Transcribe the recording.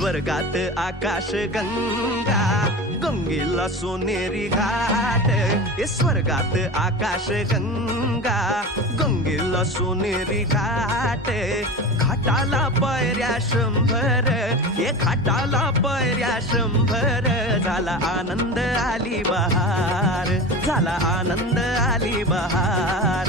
स्वर्गात आकाश गंगा, गंगेला सोनेरी घाट. स्वर्गात आकाश गंगा, गंगेला सोनेरी घाट. घाटाला पायऱ्या 100, घाटाला पायऱ्या 100. झाला आनंद आली बहार, झाला आनंद आली बहार.